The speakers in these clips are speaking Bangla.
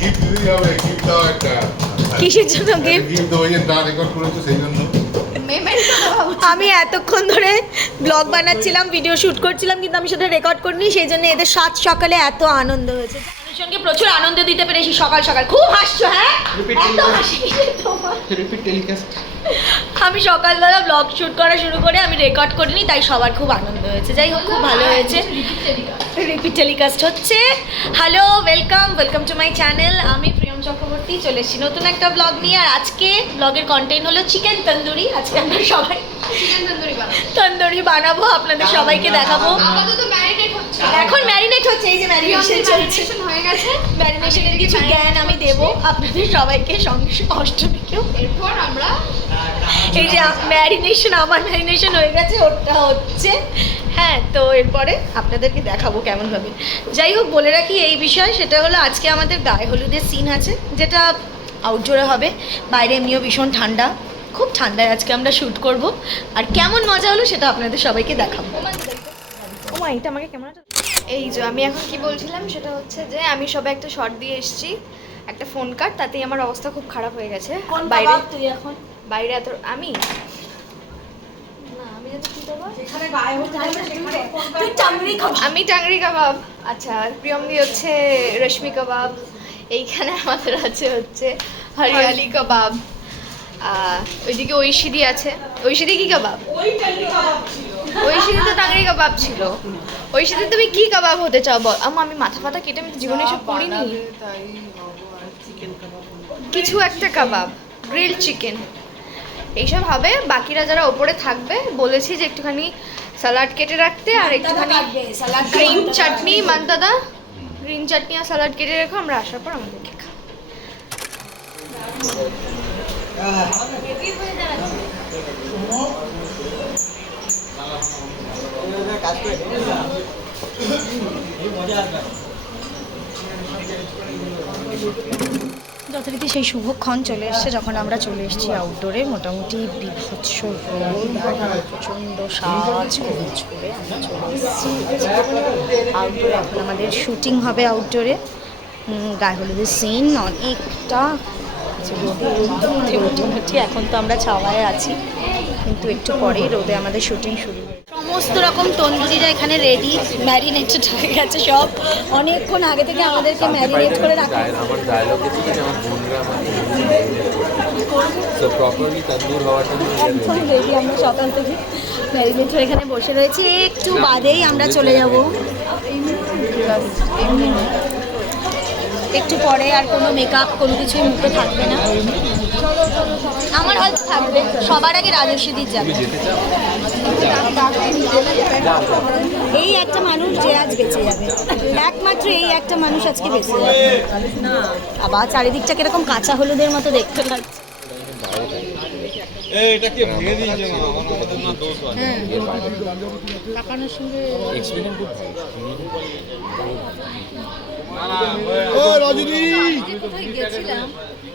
গিফট দিতে হবে, গিফট দাও একটা। কিসের জন্য গিফট? গিফট দেবো, এই না রেকর্ড করেছো সেই জন্য। আমি এতক্ষণ ধরে ব্লগ বানাচ্ছিলাম, ভিডিও শুট করছিলাম, কিন্তু আমি সেটা রেকর্ড করিনি, সেই জন্য এদের সাত সকালে এত আনন্দ হয়েছে। সঙ্গে প্রচুর আনন্দ দিতে পেরেছি সকাল সকাল। খুব হাসছো, হ্যাঁ? এত হাসি কিসের তোমার? Repeat telecast. আমি সকালবেলা ব্লগ শুট করা শুরু করে আমি রেকর্ড করিনি, তাই সবার খুব আনন্দ হয়েছে। যাই হোক, খুব ভালো হয়েছে। রিপিট টেলিকাস্ট হচ্ছে। Hello, welcome to my channel. আমি প্রিয়ম চক্রবর্তী চলে এসেছি নতুন একটা ব্লগ নিয়ে। আর আজকে ব্লগের কন্টেন্ট হলো চিকেন তন্দুরি। আজকে আমরা সবাই তন্দুরি বানাবো, আপনাদের সবাইকে দেখাবো। এখন ম্যারিনেট হচ্ছে, এই যে ম্যারিনেশন চলছে, হয়ে গেছে। ম্যারিনেশনের কিছু জ্ঞান আমি দেবো আপনাদের সবাইকে সঙ্গে অষ্টমীকেও। এরপর আমরা এই যে ম্যারিনেশন, আমার ম্যারিনেশন হয়ে গেছে, ওটা হচ্ছে। হ্যাঁ, তো এরপরে আপনাদেরকে দেখাবো কেমনভাবে। যাই হোক, বলে রাখি এই বিষয়, সেটা হলো আজকে আমাদের গায়ে হলুদের সিন আছে, যেটা আউটডোরে হবে। বাইরে এমনিও ভীষণ ঠান্ডা, খুব ঠান্ডায় আজকে আমরা শ্যুট করব। আর কেমন মজা হলো সেটা আপনাদের সবাইকে দেখাবো। ওমা, এটা আমাকে কেমন? এই যে আমি এখন কি বলছিলাম সেটা হচ্ছে যে আমি সবে একটা শর্ট দিয়ে এসেছি, একটা ফোন কাট, তাতেই আমার অবস্থা খুব খারাপ হয়ে গেছে। বাইরে তুই এখন বাইরে এত আমি আমি টাংরি কাবাব। আচ্ছা, প্রিয়মদি হচ্ছে রেশমি কাবাব। এইখানে আমাদের আছে হচ্ছে হরিয়ালি কাবাব। ওইদিকে ঐশিদি আছে। ঐশিদি কি কাবাব? ঐশিদি তো টাংরি কাবাব ছিল। ঐশিদি তুমি কি কাবাব হতে চাও বল? আমি মাথা ফাতা কেটে আমি জীবনে এসব করিনি। কিছু একটা কাবাব, গ্রিল চিকেন এইসব হবে। বাকিরা যারা ওপরে থাকবে বলেছি যে একটুখানি স্যালাড কেটে রাখতে, আর একটুখানি গ্রিন চাটনি। মান্তাদা গ্রিন চাটনি আর স্যালাড কেটে রেখো, আমরা আসার পর আমাদেরকে খাবো। যথারীতি সেই শুভক্ষণ চলে এসছে, যখন আমরা চলে এসেছি আউটডোরে। মোটামুটি বিভৎস রোদ আর প্রচণ্ড সাজ খোঁজ করে আমরা চলে এসেছি আউটডোরে। এখন আমাদের শুটিং হবে আউটডোরে, গায়ে হলুদের সিন। অনেকটা রোদে মোটামুটি এখন তো আমরা ছাওয়ায় আছি, কিন্তু একটু পরেই রোদে আমাদের শুটিং শুরু হবে। সমস্ত রকম তন্দুরিরা এখানে রেডি, ম্যারিনেটেড হয়ে গেছে সব। অনেকক্ষণ আগে থেকে আমাদেরকে ম্যারিনেট করে রাখা। আমার ডায়লগ এসেছে যে আমার বোনরা তো প্রপারলি তন্দুর হওয়ার জন্য একদম রেডি। আমরা সকাল থেকে ম্যারিনেট হয়ে এখানে বসে রয়েছি, একটু বাদেই আমরা চলে যাব। একটু পরে আর কোনো মেকআপ কোনো কিছুই মুখে থাকবে না। আমার হয়তো থাকবে, সবার আগে রাজস্বীদির যাবে। এই একটা মানুষ যে আজ বেঁচে যাবে, একমাত্র এই একটা মানুষ আজকে বেঁচে যাবে। আবার চারিদিকটা কিরকম কাঁচা হলুদের মতো দেখতে লাগছে। এটাকে ভেঙে দিয়েছে না, আমাদের না দোষ হয়। কাকানোর সঙ্গে এক্সপেরিয়েন্স খুব ভালো। ও রজনী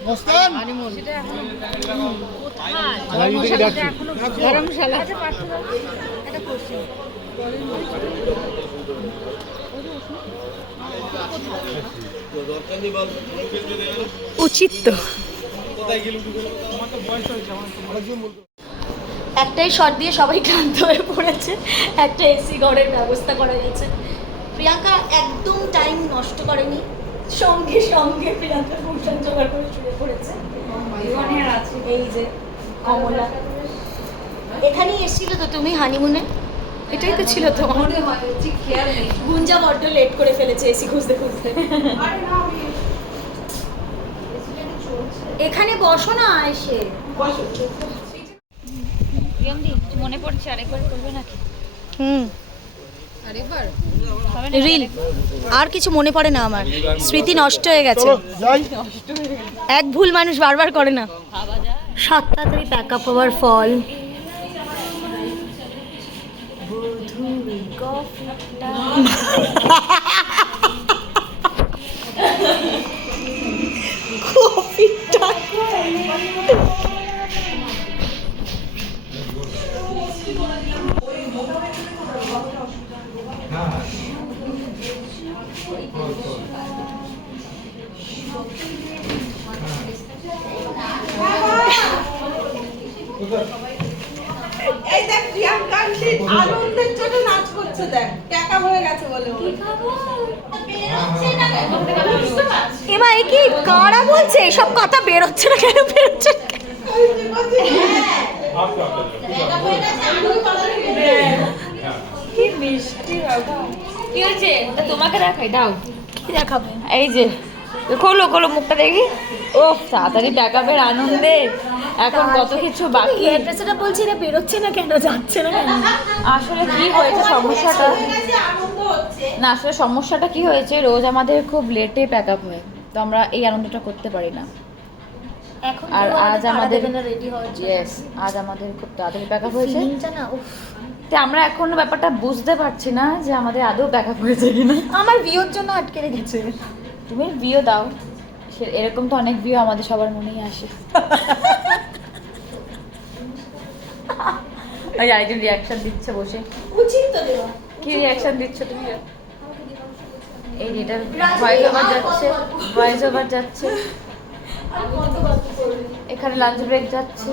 মস্তান ধর্মশালা। উচিত তো। একটাই শট দিয়ে সবাই ক্লান্ত হয়ে পড়েছে। একটা এসি ঘরের ব্যবস্থা করা গেছে। প্রিয়াঙ্কা একদম টাইম নষ্ট করেনি, সঙ্গে সঙ্গে প্রিয়াঙ্কা ফুলশন জোগাড় করে শুয়ে পড়েছে। এই যে কমলা এখানেই এসেছিল তো তুমি হানিমুনে? এটাই তো ছিল তো। গুঞ্জা বড্ড লেট করে ফেলেছে এসি খুঁজতে খুঁজতে। এখানে বসো না এসে। মনে পড়ছে আরেকবার করবে নাকি? রিল আর কিছু মনে পড়ে না আমার, স্মৃতি নষ্ট হয়ে গেছে। এক ভুল মানুষ বারবার করে না। 7 তাড়াতাড়ি প্যাক আপ হওয়ার ফল। এবার এ কি কারা বলছে সব কথা বেরোচ্ছে না কেন বেরোচ্ছে না কেন? কি মিষ্টি বাবা কি হয়েছে তা তোমাকে দেখাই দাও কি দেখাবে? এই যে খোলো খোলো মুখটা দেখি ও তাড়াতাড়ি ব্যাকআপের আনন্দে এখন কত কিছু বাকি এড্রেসটা বলছি না বেরোচ্ছে না কেন যাচ্ছে না কেন? আসলে কি হয়েছে সমস্যাটা না আসলে সমস্যাটা কি হয়েছে রোজ আমাদের খুব লেটে প্যাকআপ হয় তো আমরা এই আনন্দটা করতে পারি না এখন আর আজ আমাদের রেডি হওয়ার ইয়েস আজ আমাদের খুব তাড়াতাড়ি প্যাকআপ হয়েছে ফিলিংটা না উফ। তো আমরা এখনো ব্যাপারটা বুঝতে পারছি না যে আমাদের আদৌ প্যাকআপ হয়েছে কিনা আমার বিয়ের জন্য আটকে রেখেছে। তুমি বিয়ে দাও এরকম তো অনেক বিয়ে আমাদের সবার মনেই আসে ওই আরেকজন রিয়াকশন দিচ্ছে বসে উচিত তো দেওয়া। কি রিয়াকশন দিচ্ছ তুমি এই যেটা ভয়েস ওভার যাচ্ছে ভয়েস ওভার যাচ্ছে এখানে লাঞ্চ ব্রেক যাচ্ছে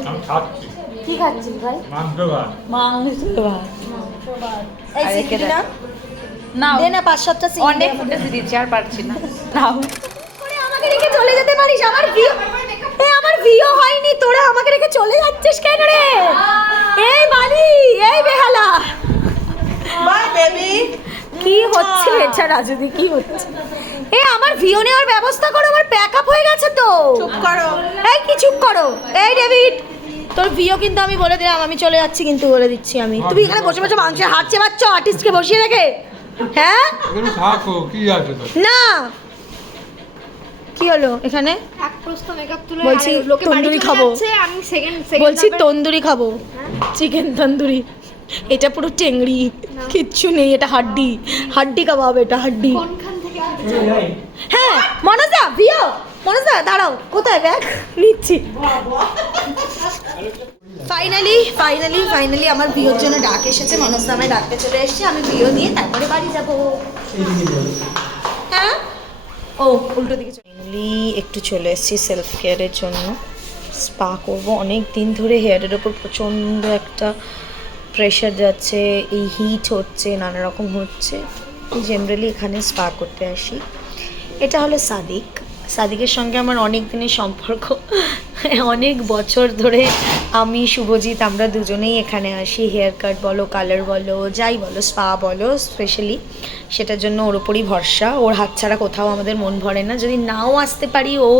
কি খাচ্ছিস ভাই মাংস ভাত এই আর একে সিঙ্গি না না দে না 5-7টা সিঙ্গি অনেক ফুটেজ দিচ্ছি আর পারছি না নাও করে আমাকে রেখে চলে যেতে পারিস আমার বিয়ে আমার বিয়ে হয়নি তোরা আমাকে রেখে চলে যাচ্ছিস কেন রে এই বালি এই বেহালা বাই বেবি কি হচ্ছে এছাড়া যদি কি হচ্ছে আমার ভিও নেওয়ার ব্যবস্থা করো আমার প্যাকআপ হয়ে গেছে তো চুপ করো এই কি চুপ করো এই ডেভিড তোর ভিও কিন্তু আমি বলে দিলাম আমি চলে যাচ্ছি কিন্তু বলে দিচ্ছি আমি তুমি এখানে বসে বসে মাংসের হাত চেবাচ্ছ আর্টিস্টকে বসিয়ে রেখে হ্যাঁ থাকো কি আছে তো না কি হলো এখানে এক প্রস্ত মেকআপ তুলে বলছি আর লোকে বাড়ি তন্দুরি চলে খাবো। যাচ্ছে, আমি সেকেন্ড বলছি তন্দুরি খাবো চিকেন তন্দুরি এটা পুরো টেংড়ি কিচ্ছু নেই এটা হাড্ডি হাড্ডি কাবাব এটা হাড্ডি কোনখান থেকে হ্যাঁ মনোজদা ভিও মনোজদা দাঁড়াও কোথায় ব্যাগ নিচ্ছি ফাইনালি আমার ভিওর জন্য ডাক এসেছে মনোজদা আমায় ডাকতে চলে এসেছে আমি ভিও নিয়ে তারপরে বাড়ি যাবো হ্যাঁ ও উল্টো দিকে ফাইনালি একটু চলে এসেছি সেলফ কেয়ারের জন্য স্পা করবো অনেক দিন ধরে হেয়ারের ওপর প্রচণ্ড একটা প্রেশার যাচ্ছে এই হিট হচ্ছে নানা রকম হচ্ছে জেনারেলি এখানে স্পা করতে আসি এটা হলো সাদিকের সঙ্গে আমার অনেক দিনের সম্পর্ক অনেক বছর ধরে আমি শুভজিৎ আমরা দুজনেই এখানে আসি হেয়ার কাট বলো কালার বলো যাই বলো স্পা বলো স্পেশালি সেটার জন্য ওর ওপরই ভরসা ওর হাত ছাড়া কোথাও আমাদের মন ভরে না যদি নাও আসতে পারি ও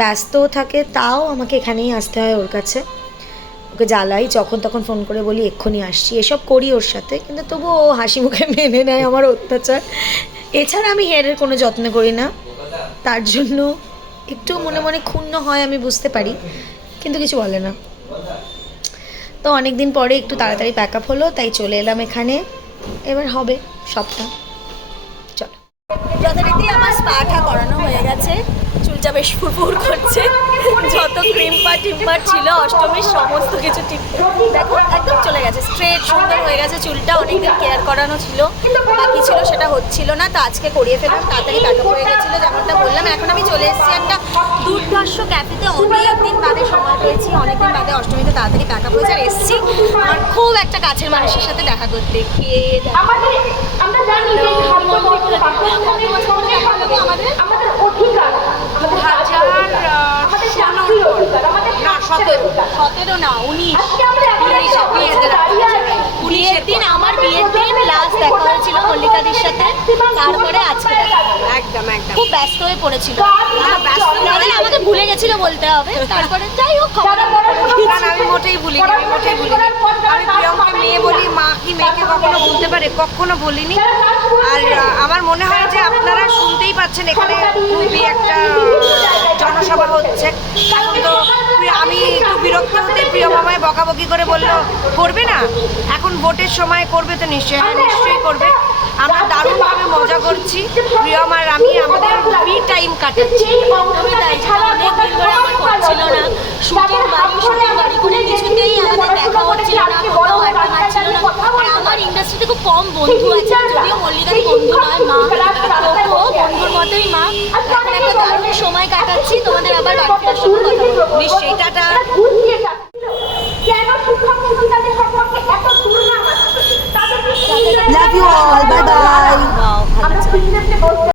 ব্যস্তও থাকে তাও আমাকে এখানেই আসতে হয় ওর কাছে ওকে জ্বালাই যখন তখন ফোন করে বলি এক্ষুনি আসছি এসব করি ওর সাথে কিন্তু তবুও ও হাসি মুখে মেনে নেয় আমার অত্যাচার এছাড়া আমি হেয়ারের কোনো যত্ন করি না তার জন্য একটু মনে মনে ক্ষুণ্ণ হয় আমি বুঝতে পারি কিন্তু কিছু বলে না তো অনেক দিন পরে একটু তাড়াতাড়ি প্যাকআপ হলো তাই চলে এলাম এখানে এবার হবে সবটা চলো যথারীতি আমার স্পাটা করানো হয়ে গেছে চুলটা বেশ ফুরফুর করছে যত ক্রিম টিম্পার ছিল অষ্টমীর সমস্ত কিছু ঠিক দেখো একদম চলে গেছে স্ট্রেট সুন্দর হয়ে গেছে চুলটা অনেকদিন কেয়ার করানো ছিল বাকি ছিল সেটা হচ্ছিল না তো আজকে করিয়ে ফেললাম তাড়াতাড়ি প্যাকআপ হয়ে গেছিলো যেমনটা বললাম এখন আমি চলে এসেছি একটা দুর্ধর্ষ ক্যাফেতে অনেকদিন বাদে সময় পেয়েছি অনেকদিন বাদে অষ্টমীতে তাড়াতাড়ি প্যাকআপ হয়েছে আর এসেছি আমার খুব একটা কাছের মানুষের সাথে দেখা করতে কে আমরা জানি যে আমাদের অধিকার বিয়ের দিন আমার বিয়ের দিন লাস্ট দেখা হয়েছিল মল্লিকাদির সাথে তারপরে আজকে একদম খুব ব্যস্ত হয়ে পড়েছিল আমাকে ভুলে গেছিল বলতে হবে তারপরে যাই হোক আমি মোটেই ভুলিনি আমি প্রিয়মকে মেয়ে বলি মা কি মেয়েকে কখনো ভুলতে পারে কখনো বলিনি আর আমার মনে হয় যে আপনারা শুনতেই পাচ্ছেন এখানে খুবই একটা জনসভা হচ্ছে এখন তো আমি একটু বিরক্ত হতে প্রিয় মামায় বকাবকি করে বললো করবে না এখন ভোটের সময় করবে তো নিশ্চয়ই করবে আমরা দারুণভাবে মজা করছি প্রিয়ম আর আমি আমাদের ফ্রি টাইম কাটাচ্ছি অনেক দিন ধরে আমার করছিল না শুটিং বাড়ি করে কিছুতেই আমাদের দেখা হচ্ছিল না কোথাও আড্ডা মারছিল না আর আমার ইন্ডাস্ট্রিতে খুব কম বন্ধু আছে যদিও মল্লিকারই বন্ধু নয় মা তবুও বন্ধুর মতোই মা এখন একটা দারুণ সময় কাটাচ্ছি তোমাদের আবার বাড়ি ফেরার সময় কথা বলবো নিশ্চয়ই টাটা কেন শিক্ষক শিক্ষিকাদের সম্পর্কে এত দুর্নাম আছে love you all bye bye ভালো চাই।